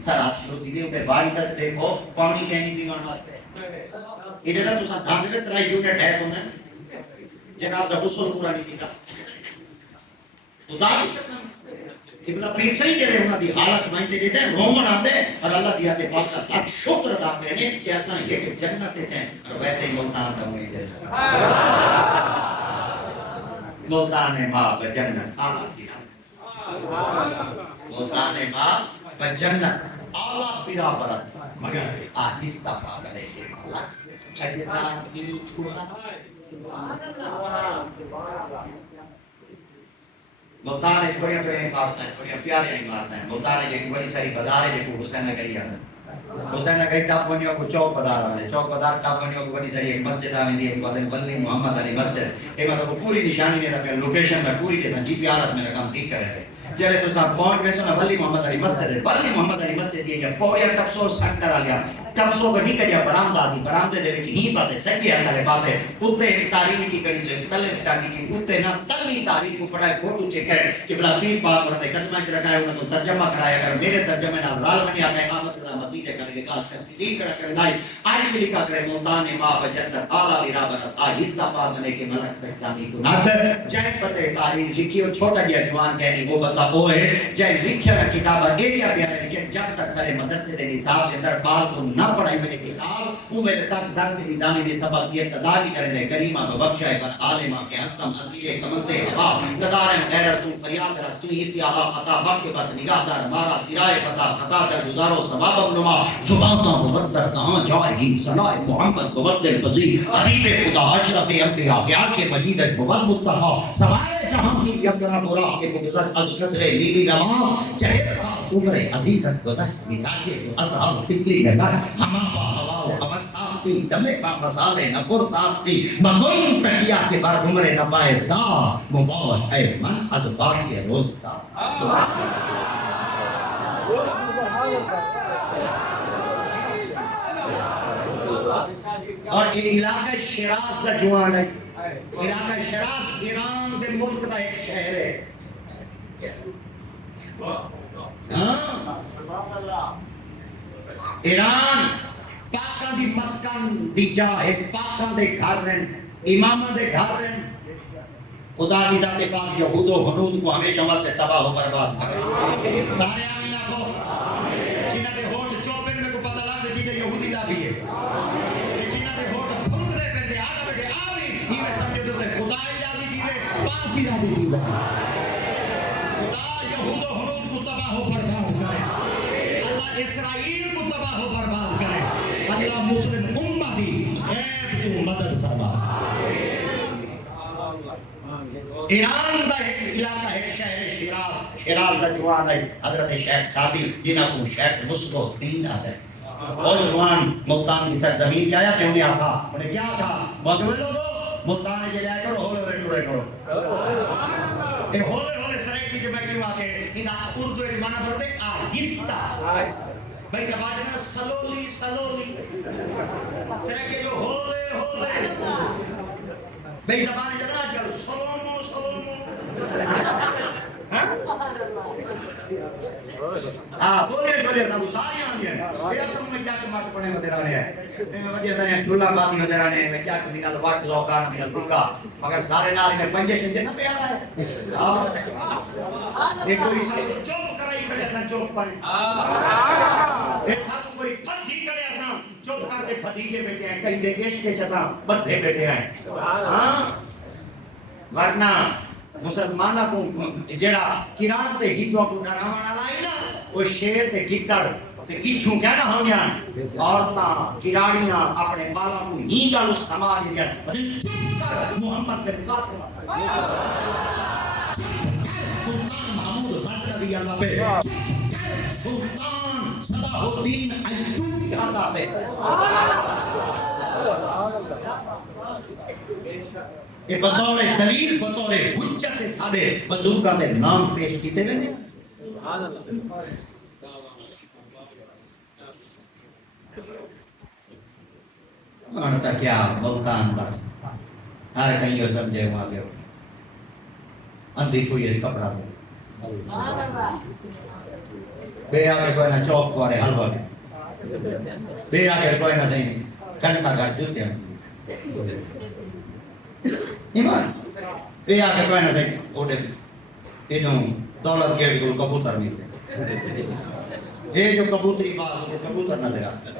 سرات شروع تھی تے باری دس دیکھو پانی کہنی پیون واسطے ایڈا تو سا دھام دے ترائی یونٹ ہے ہوندا جناب دا غسل پورا نہیں کیتا خدا کی قسم ابن پیر صحیح کہہ رہے انہاں دی حالت مائن تے دیتے رومن آتے اور اللہ دی آتے پاک کا لاکھ شکر ادا کرنے کہ اساں یہ کہ جنت تے ہیں اور ویسے ہی ملتان دا ہوئی جائے ملتان ماں بجنت آلہ کی ملتان ماں بجنت آلہ پیرا برد مگر آہستہ پا کرے گے مولا سجدہ کی خدا ملتان ایک بڑی بڑی عبادت ہے بڑی پیاری عبادت ہے ملتان ایک بڑی ساری بازار ہے جو حسین نے کہی ہے حسین نے کہی ٹاپ بنیوں کو چوک بازار ہے چوک بازار ٹاپ بنیوں کو بڑی ساری ایک مسجد آمین دی بلی محمد علی مسجد یہ مطلب پوری نشانی نے رکھے لوکیشن میں پوری کے ساتھ جی پی آر ایس میں کام ٹھیک کرے ہیں جلے تو صاحب پہنچ گئے سنا بلی محمد علی مسجد ہے بلی محمد علی مسجد یہ کہ پوریا ٹپسو سینٹر آ گیا ٹپسو کا نہیں کجا برامدہ تھی برامدے دے وچ ہی پاسے سجے والے پاسے اتے تاریخ کی کڑی سے تلے ٹاکی کی اتے نہ تلوی تاریخ کو پڑھائے فوٹو چیک ہے کہ بلا پیر پاک اور دے قدمہ چ رکھا ہے انہاں کو ترجمہ کرایا کر میرے ترجمے نال رال بنی آ گئے احمد رضا مسیح کر کے گال تحقیق کرا کر دائی آج بھی لکھا کرے ملتان ماں بجنت اعلی ارادت آہستہ پاک بنے کے ملک سجدانی کو نات جائے پتے تاریخ لکھی اور چھوٹا جیا جوان کہنی وہ بندہ وہ ہے جائے لکھیا کتاب ایریا پیارے لکھے جب تک سارے مدرسے دے نصاب کے اندر بال کو نہ پڑھائی میں نے کتاب وہ میرے تک درس نظامی دے سبق کی ابتدا بھی کرے دے کریمہ و بخشائے پر عالمہ کے حسم اسیر کمندے ہوا ندارم غیرت تو فریاد رس تو اسی آبا خطا وقت کے پاس نگاہ دار مارا سرائے خطا خطا در گزارو سباب ابنما زبانتا مبدر کہاں جائے گی صلاح محمد مبدل پذیر حبیب خدا اشرف انبیاء عرش مجید مبد متحا سوائے جہاں کی یکرا براہ کے مگزر از کسر لیلی رواں چہر صاحب عمر عزیزت گزشت مزاجے تو اصحاب تفلی نگر ہما با ہوا و حوث ساختی دمے با مسالے نپر تاختی مگن تکیا کے بر عمر نپائے دا مباش اے من از باسی روز دا اور یہ علاقہ شیراز کا جوان ہے علاقہ شیراز ایران دے ملک دا ایک شہر ہے ایران پاکاں دی مسکن دی جا ہے پاکاں دے گھر رہن امامہ دے گھر رہن خدا کی ذات پاک یہود و حنود کو ہمیشہ واسطے تباہ و برباد کرے سارے آمین آخو جنہ دے ہوٹ چوپن میں کو پتہ لگ جیدے یہودی دا بھی ہے جنہ دے ہوٹ بھرد دے پہندے آدھا بیٹے آمین ہی میں سمجھے تو خدا اجازی دیوے پاک بھی راضی دیوے خدا یہود و حنود کو تباہ و برباد کرے اللہ اسرائیل کو تباہ و برباد کرے اللہ مسلم امہ دی غیب تو مدد فرما ایران دا ایک علاقہ ہے شہر شیراز شیراز دا جوان ہے حضرت شیخ سادی جنہ کو شیخ نصر الدین آتا ہے اور جوان ملتان کی سرزمین جایا کہ انہیں آتا انہیں کیا تھا مدوے لوگو ملتان کے جائے کرو ہولے ٹورے کرو اے ہولے ہولے سرے کی جو میں کیوں آگے ان اردو ایک معنی پڑھتے آہستہ بھائی زبان جانا سلولی سلولی سرے کے جو ہولے ہولے بھائی زبان جانا جلو سلومو سلومو بولے بولے تھا وہ ساری آنگی ہیں یہ اصل میں کیا کہ مارک پڑھنے مدرانے ہیں میں وڈیا تھا جھولا باتی مدرانے ہیں میں کیا کہ منال واٹ لوکان منال دکا مگر سارے نالی میں پنجے شنجے نہ پیانا ہے یہ کوئی سب چوپ کرائی کھڑے اساں چوپ پائیں یہ سب کوئی پھدی کھڑے اساں چوپ کر دے پھدیجے بیٹھے ہیں کئی دے عشق کے جساں بدھے بیٹھے ہیں ورنہ مسلمانہ کو جڑا کرانا تے ہندوہ کو ڈراوانا لائی نا وہ شیر تے گٹر تے گچھوں کہنا ہوں گیا عورتاں کراڑیاں اپنے بالا کو ہی گالو سماج دیا محمد بن قاسم سلطان محمود غزنوی اللہ پہ سلطان صلاح الدین ایوبی اللہ پہ یہ بطور دلیل بطور حجت سارے بزرگاں دے نام پیش کیتے ویندے سبحان اللہ مانتا کیا ملتان بس ہر کہیں اور سمجھے وہاں گئے اندھی کوئی کپڑا میں بے آگے کوئی نہ چوک کوارے حلوہ میں بے آگے کوئی نہ صحیح گھنٹہ گھر جوتے ہیں ایمان بے آگے کوئی نہ صحیح اوڑے انہوں دولت گیٹ کو کبوتر ملتے اے جو کبوتری باز کو کبوتر نہ دراز کر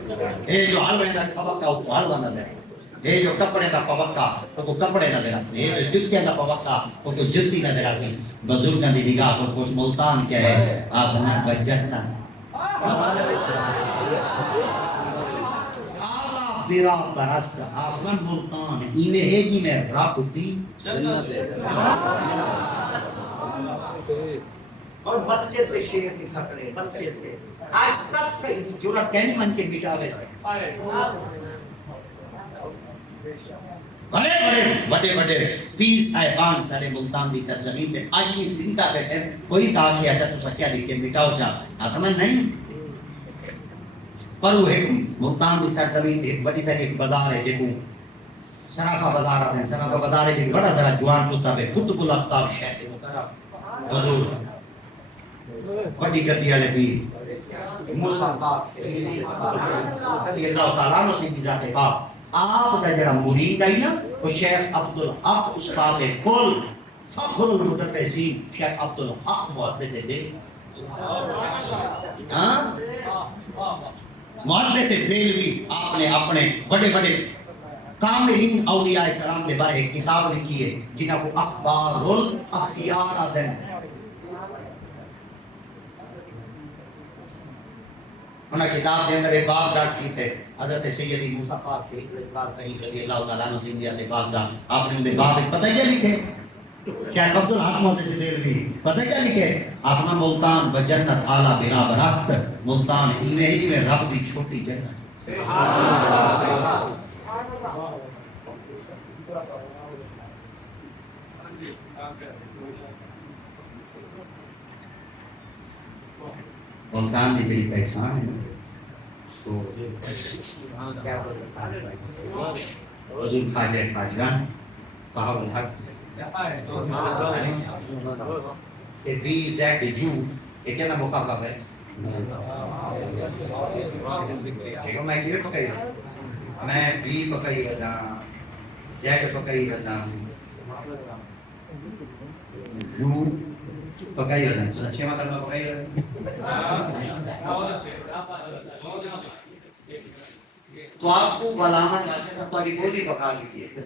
اے جو حلوے دا کبکا کو حلوہ نہ دراز اے جو کپڑے دا پبکا کو کپڑے نہ دراز اے جو جتیاں دا پبکا کو جتی نہ دراز بزرگاں دی نگاہ کو کچھ ملتان کیا ہے آپ ہمیں بجتنا آلہ بیرا برست آفن ملتان ایوے ایجی میں رب دی جنت اور مسجد دے شیر لکھا کرے مسجد دے آج تک کئی جرات کہنی من کے مٹاوے بڑے بڑے پیر صاحبان سارے ملتان دی سرزمین تے آج بھی زندہ بیٹھے کوئی تھا کہ اچھا تو کیا لکھ کے مٹاؤ جا آخر میں نہیں پر وہ ایک ملتان دی سرزمین ایک بڑی ساری ایک بازار ہے جو سرافہ بازار آتے ہیں سرافہ بازار ہے جو بڑا سارا جوان سوتا ہے قطب الاقطاب شہر مکرم حضور بڑی گدی والے پیر مصطفیٰ رضی اللہ تعالیٰ عنہ سے ذات پاک آپ کا جڑا مرید ہے نا وہ شیخ عبدالحق استاد کل فخر المدرسین شیخ عبدالحق محدث دل محدث دلوی آپ نے اپنے بڑے بڑے کاملین اولیاء کرام کے بارے ایک کتاب لکھی ہے جنہاں کو اخبار الاخیار آتے ہیں انہاں کتاب دے اندر ایک باب درج کیتے حضرت سیدی مصطفیٰ رضی اللہ تعالیٰ عنہ سنزیات باغداد آپ نے انہیں باب پتہ کیا لکھے شیخ عبدالحق محدث دہلوی پتہ کیا لکھے اپنا ملتان بجنت اعلیٰ بنا برست ملتان ایویں میں رب دی چھوٹی جنت ملتان دی جڑی پہچان ہے تو حضور خواجہ خواجگان بہاول حق بی زیڈ یو یہ کیا نام مخفف ہے دیکھو میں کیوں پکائی رہا میں بی پکائی رہا زیڈ پکائی رہا یو پکائی رہا تو اچھے مطلب میں پکائی رہا تو آپ کو بلامن ویسے سب تو ابھی بولی پکا لیجیے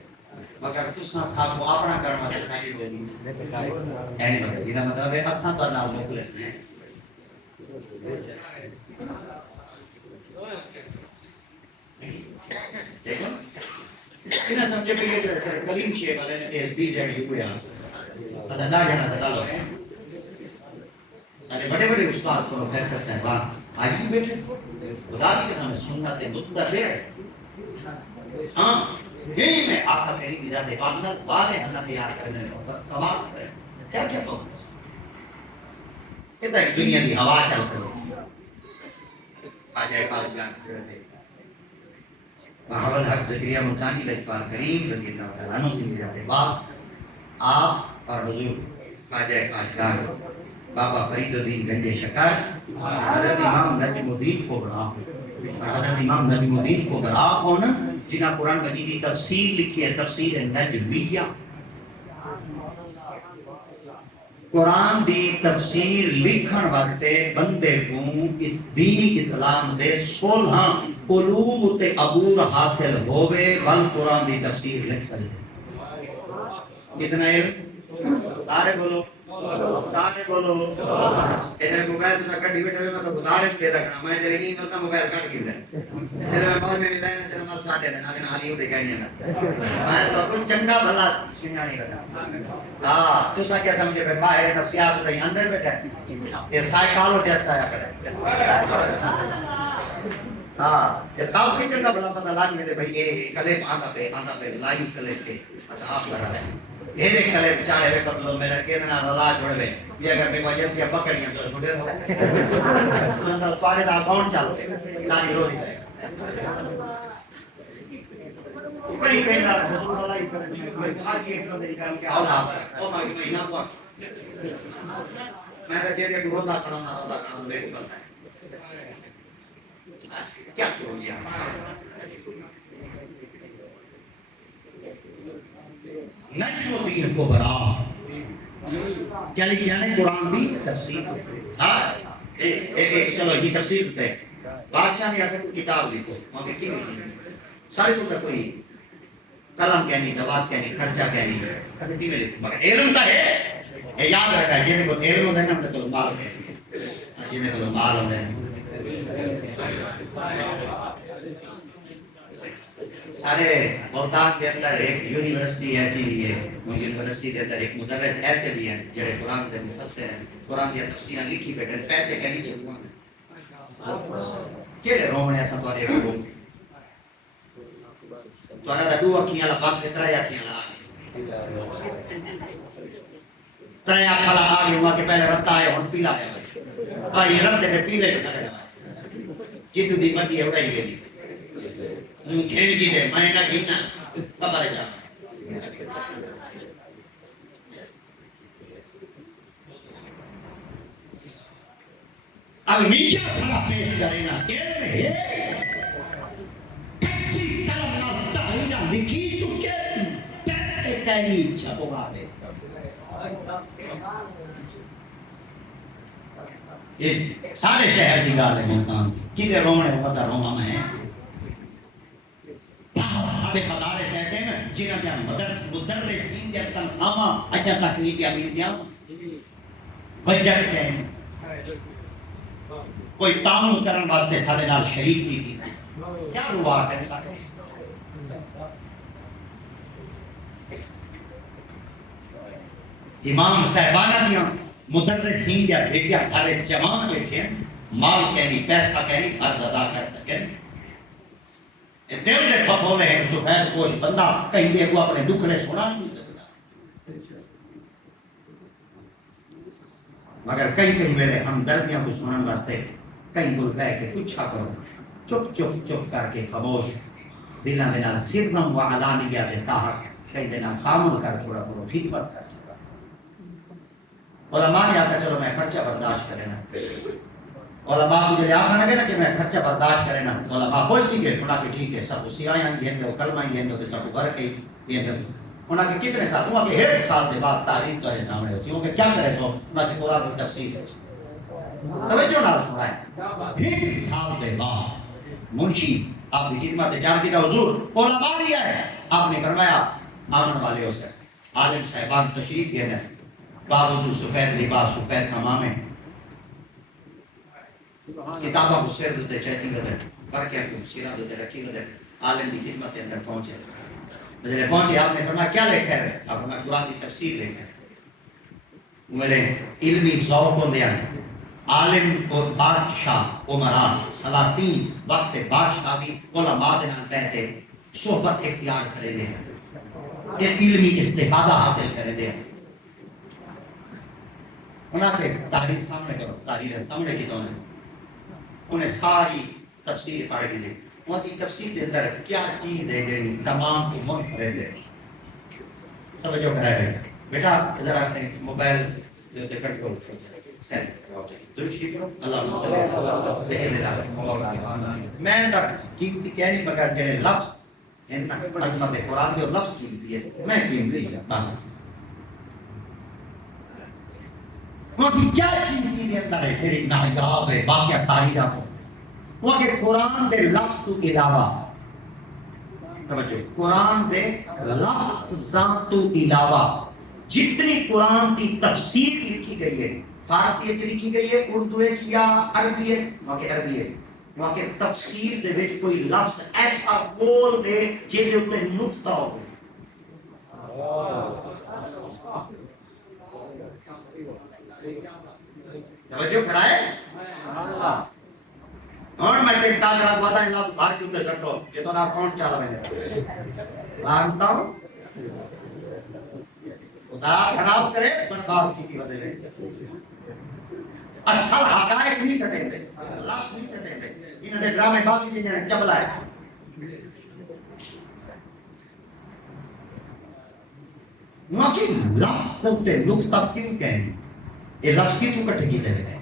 مگر تسنا صاحب کو اپنا کرنا تے ساری بولی ہے نہیں مطلب یہ مطلب ہے اساں تو نال مخلص ہیں دیکھو کنا سمجھے پہ یہ سر کلیم شیخ والے نے ایل بی زیڈ یو یا بس اللہ جانا تعالی ہے سارے بڑے بڑے استاد پروفیسر صاحبان آج بھی بیٹھے خدا کی قسم سنت متبع ہاں یہی میں آقا میری دی ذات عبادت والے اللہ کے یاد کرنے میں کمال کرے کیا کیا تو ادھر دنیا کی ہوا چل رہی خواجہ خواجگان کرتے بہاول حق زکریہ ملتانی لجپال کریم رضی اللہ تعالیٰ عنہ سے ذات باپ آپ اور حضور خواجہ خواجگان بابا فرید الدین گنج شکر حضرت امام نجم الدین کبریٰ حضرت امام نجم الدین کبریٰ ہونا جنہاں قرآن مجید کی تفسیر لکھی ہے تفسیر نجمیہ قرآن دی تفسیر لکھن واسطے بندے کو اس دینی اسلام دے 16 علوم تے عبور حاصل ہوئے بل قرآن دی تفسیر لکھ سکے کتنا علم سارے بولو سارے بولو ادھر موبائل تو کٹی بیٹھے میں تو گزارے دے رکھنا میں جڑے نہیں کرتا موبائل کٹ گیا ادھر میں بعد میں لینا جڑا مال ساڈے نے اگے حالی دے کہنے میں تو کچھ چنگا بھلا سنیا نہیں کرتا ہاں تو سا کیا سمجھے بھائی باہر نفسیات تو اندر بیٹھا یہ سائیکالو ٹیسٹ آیا کرے ہاں یہ سب کی چنگا بھلا پتہ لگ میں بھائی یہ کلے آندا پہ لائیو کلے پہ اصحاب کرا رہے یہ دیکھ کلے بچارے بے پتلو میرا کہنا رلا جوڑ بے یہ اگر میں ایمرجنسی اب پکڑیاں تو چھوڑے دو تو پارے دا اکاؤنٹ چلتے ساری رولی جائے بڑی پہنا حضور اللہ ہی کرنے آج ایک لوگ دیکھا کہ اولا او ماں کی مہینہ ہوا میں تو جیڑے کو روزہ کھڑا میرے کو پتہ ہے کیا کرو گیا نجم الدین کبرا کیا لکھا ہے قرآن دی تفسیر ہاں چلو یہ تفسیر ہے بادشاہ نے آگے کوئی کتاب لکھو وہاں کی سارے کو کوئی قلم کہنی دوات کہنی خرچہ کہنی ایسے کی میرے مگر علم تا ہے یہ یاد رکھا ہے جینے کو علم ہوتا ہے نا ہم نے تو مال ہے جینے کو مال ہوتا ہے سارے بہتان کے اندر ایک یونیورسٹی ایسی بھی ہے وہ یونیورسٹی کے اندر ایک مدرس ایسے بھی ہیں جڑے قرآن کے مفسر ہیں قرآن کی تفسیریں لکھی بیٹھے پیسے کہنی چاہیے کیڑے رومنے ایسا تو ایک روم تو انا دو اکھیاں لگا کے ترے اکھیاں لگا ترے اکھاں لگا کے ہوا کہ پہلے رتا ہے ہن پیلا ہے بھائی رت دے پیلے تے جتو دی مٹی ہے اڑائی گئی گھن کی دے میں نہ گھنا بابا جا اب میڈیا کھڑا پیش کرے نا علم ہے کچی کلم نہ تحریرہ لکھی چکے پیسے کہنی چھپوا دے سارے شہر کی گال ہے ملتان کدے رومنے وطا روما میں سارے مدارس ایسے ہیں جنہاں کیا مدرسین دیا تنخواہ اجا تک نہیں کیا مل دیا بجٹ کہیں کوئی تعامل کرن واسطے سارے نال شریک نہیں تھی کیا روار کر سکتے امام صاحبانہ دیا مدرسین دیا بیٹیا گھر جوان بیٹھے مال کہنی پیسہ کہنی فرض ادا کر سکیں دیو نے بولے ہیں سفید کوش بندہ کہیں دے کو اپنے دکھڑے سنا نہیں سکتا مگر کہیں میرے ہمدردیاں کو سنن واسطے کہیں گل بہ کے پوچھا کرو چپ چپ چپ کر کے خاموش دلوں کے نال سرم و علانیہ دے تحت کہیں دے نال تعامل کر چھوڑا کرو خدمت کر چھوڑا علماء نے آتا چلو میں خرچہ برداشت کرے نا علماء کو جلے آخر لگے نا کہ میں خرچہ برداشت کرے نا علماء خوش تھی کہ انہاں کہ ٹھیک ہے سب کو سیاہیں یہ اندھے کلمہ یہ اندھے سب کو گھر کے یہ اندھے انہاں کہ کتنے سال انہاں کہ ایک سال دے بعد تاریخ تو ہے سامنے ہوتی انہاں کہ کیا کرے سو انہاں کہ قرآن کی تفسیر ہے توجہ نال سنائے ایک سال دے بعد منشی آپ کی خدمت جان کی حضور علماء لیا ہے آپ نے فرمایا آمن والے ہو سکتے عالم صاحبان تشریف دینا باوجود سفید لباس سفید امامے کتابہ کو سیر دوتے چہتی بدے برکیاں کو سیرہ دوتے رکھی بدے عالم کی خدمت کے اندر پہنچے بجرے پہنچے آپ نے فرمایا کیا لے کر آپ فرمایا قرآن کی تفسیر لے کر ملے علمی ذوق ہوں دیا عالم اور بادشاہ عمران سلاطین وقت بادشاہ بھی علماء دنان بہتے صحبت اختیار کرے دے ایک علمی استفادہ حاصل کرے دے انہاں پہ تحریر سامنے کرو تحریر سامنے کی تو انہیں ساری تفسیر پڑھ کے دے وہاں کی تفسیر کے اندر کیا چیز ہے جڑی تمام کو منفرد ہے توجہ کرائے بیٹا ذرا اپنے موبائل جو تے کنٹرول کرو سینڈ درشی کرو اللہ صلی سیدنا مولانا میں تک قیمتی کہنی مگر جڑے لفظ ہیں نا عظمت قرآن کے لفظ قیمتی ہے میں قیمتی بس وہ کیا چیز کی اندر ہے جڑی نایاب ہے واقعہ تاریخ کو وہ کہ قرآن دے لفظ تو علاوہ توجہ قرآن دے لفظاں تو علاوہ جتنی قرآن کی تفسیر لکھی گئی ہے فارسی وچ لکھی گئی ہے اردو وچ یا عربی ہے وہاں کے عربی ہے وہاں کے تفسیر دے وچ کوئی لفظ ایسا بول دے جے دے اوپر نقطہ ہو توجہ کرائے اور میں ٹک ٹاک رکھوا تھا ان لفظ بھار کیوں تے سٹو یہ تو نہ اکاؤنٹ چلا میں لانتا ہوں خدا خراب کرے برباد کی وجہ میں اصل حقائق نہیں سٹے تھے لفظ نہیں سٹے تھے انہوں نے ڈرامے باقی چیزیں چبلا ہے وہاں کی لفظ تے نقطہ کیوں کہیں یہ لفظ کی تو کٹھے کی جگہ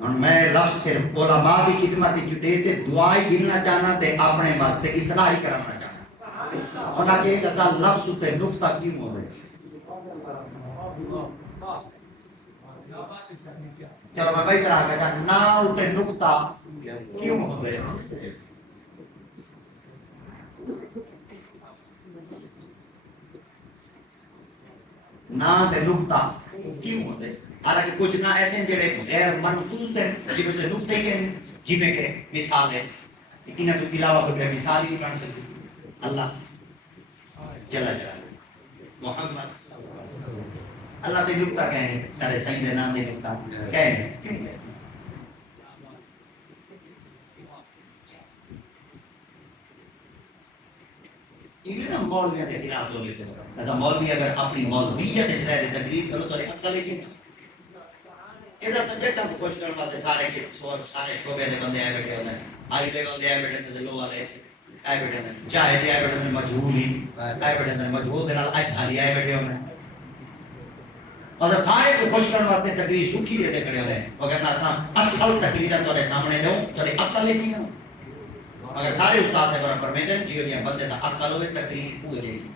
میں لفظ صرف علماء کی خدمت جٹے تے دعائی گرنا چاہنا تے اپنے واسطے اصلاحی کرنا چاہنا انہاں کہ ایسا لفظ تے نقطہ کیوں ہو رہے چلو میں بہتر آگا چاہتا نا تے نقطہ کیوں ہو رہے نا تے نقطہ کیوں ہو رہے حالانکہ کچھ نہ ایسے ہیں جڑے غیر منقوط ہیں جنہوں تے نقطے کے جی میں کہ مثال ہے انہاں تو علاوہ کوئی مثال ہی نہیں بن سکتی اللہ چلا محمد اللہ تے نقطہ کہیں سارے صحیح دے نام دے نقطہ کہیں کیوں کہیں یہ نا مولویہ کے خلاف دو لیتے ہیں ایسا مولوی اگر اپنی مولویت اس رہے تقریر کرو تو عقل ہے کیوں ادھر سبجیکٹ ہم کوشش کرنے والے سارے شعبے نے بندے آئے بیٹھے ہوتے ہیں ہائی لیول دے آئے بیٹھے ہیں لو والے آئے بیٹھے ہیں چاہے دے آئے بیٹھے ہیں مجہول ہی آئے بیٹھے ہیں مجہول دے نال اجھالی آئے بیٹھے ہوتے ہیں اور سارے کو خوش کرنے واسطے تقریر سکھی دیتے کھڑے ہوتے ہیں اگر نہ اصل تقریر تھوڑے سامنے دوں تھوڑے عقل ہے کیوں اگر سارے استاد سے برابر میں دیں جیو دیا بندے دا عقل ہوئے تقریر ہوئے جائے گی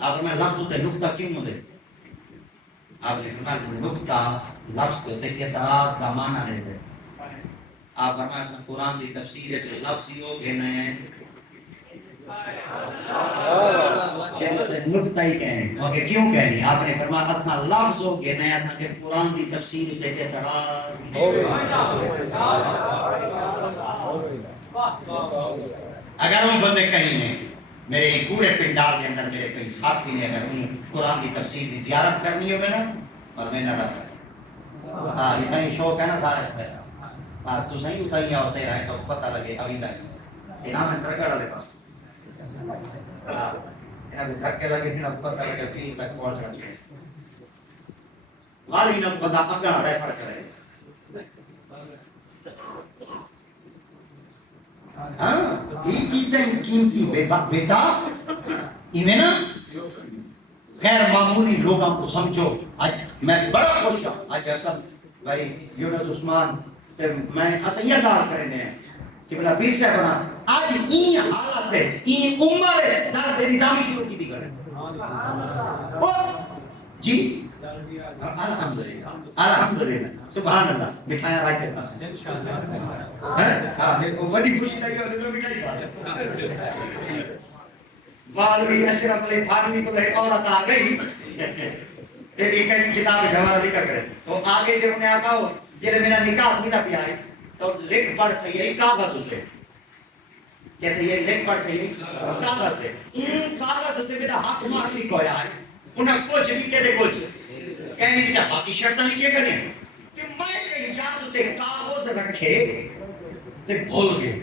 آپ میں لفظ ہوتے نقطہ کیوں ہو دے آپ نے فرمایا نقطہ لفظ کو دیکھ کے اعتراض کا معنی لیتے آپ فرمایا سن قرآن دی تفسیر ہے جو لفظ ہی ہو گئے نئے نقطہ ہی کہیں اوکے کیوں کہیں آپ نے فرمایا اساں لفظ ہو گئے نئے اساں کے قرآن دی تفسیر دیکھ کے اعتراض اگر وہ بندے کہیں ہیں میرے پورے پنڈال کے اندر میرے کئی ساتھی نے اگر ان قرآن کی تفسیر کی زیارت کرنی ہو میں نا اور میں نہ رہتا ہاں اتنا ہی شوق ہے نا سارے سے پیدا ہاں تو صحیح اتنیا ہوتے رہے تو پتہ لگے ابھی تک یہ نام ہے ترکڑا لے پاس ہاں ابھی دھکے لگے پھر اب پتہ لگے پھر تک پہنچ رہے والی نہ بندہ اگا ریفر کرے ہاں یہ چیزیں قیمتی بیٹا ایویں نا غیر معمولی لوگوں کو سمجھو آج میں بڑا خوش ہوں آج جب سب بھائی یونس عثمان میں اسیہ دار کرنے ہیں کہ بلا پیر سے بنا آج این حالت ہے این عمر ہے درس نظامی شروع کی دی کریں جی الحمدللہ الحمدللہ سبحان اللہ مٹھائیاں رکھ کے پاس ہاں بڑی خوشی لگی اور مٹھائی کھا والوی اشرف علی تھانوی کو ایک عورت آ گئی ایک کتاب جواب لکھا کرے تو آگے جب نے آگا ہو جب میرا نکاح نہیں تھا پیارے تو لکھ پڑھ تھا یہی کاغذ ہوتے کہتے یہ لکھ پڑھ تھا یہی کاغذ ہے ان کاغذ ہوتے میرا حق مار نہیں کویا ہے انہیں کچھ نہیں کہتے کچھ کہنے کی جب باقی شرطہ نہیں کیا کریں کہ میں کہیں جان ہوتے کاغذ رکھے تے بھول گئے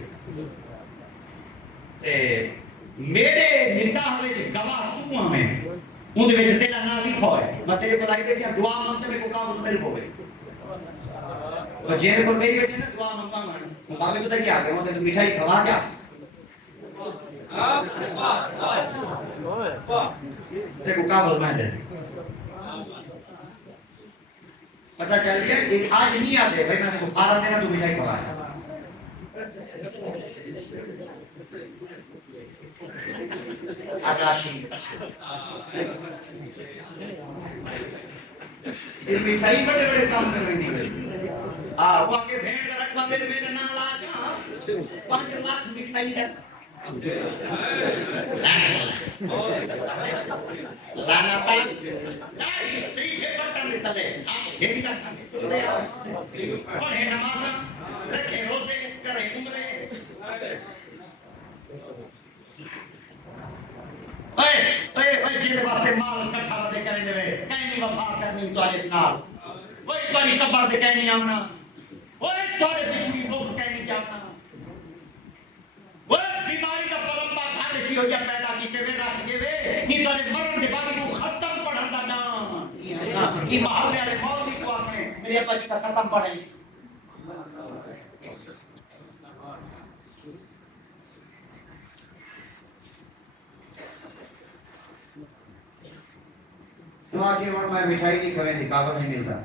میرے نکاح وچ گواہ تو ہمیں اون دے وچ تیرا نام لکھو ہے میں تیرے کو لائی بیٹھی دعا مانگ سے کو کام مل پوے اور جیل کو گئی بیٹھی نا دعا مانگا من مقابلے پتہ کیا کہ وہ مٹھائی کھوا کیا تے کو کا بول میں دے پتہ چل گیا کہ آج نہیں آتے بھائی میں کو فارغ دینا تو مٹھائی کھوا آجاشی یہ مٹھائی بڑے بڑے کام کر رہی تھی وہ آگے بھیڑ کا رکھوا میرے نام آ جا 5 لاکھ مٹھائی ہے لانا پا تریجے برتن دیتا لے ہیڈی کا کھانے اور ہے نمازہ رکھے روزے کرے عمرے اے جیدے واسطے مال کٹھا ودے کرنے دے کہیں وفا کرنی توارے نال اوے تواری قبر دے کہیں آمنا اوے توارے پچھوی بھوک کہیں جامنا اوے بیماری کا پلمبا کھانے سی ہو جا پیدا کیتے وے رکھ گے وے نہیں توارے مرن دے بعد کو ختم پڑھن دا نا یہ محلے والے مولوی کو آکھنے میرے ابا جی کا ختم پڑھیں تو آ کے اور میں مٹھائی نہیں کھویں دی کعبہ نہیں ملتا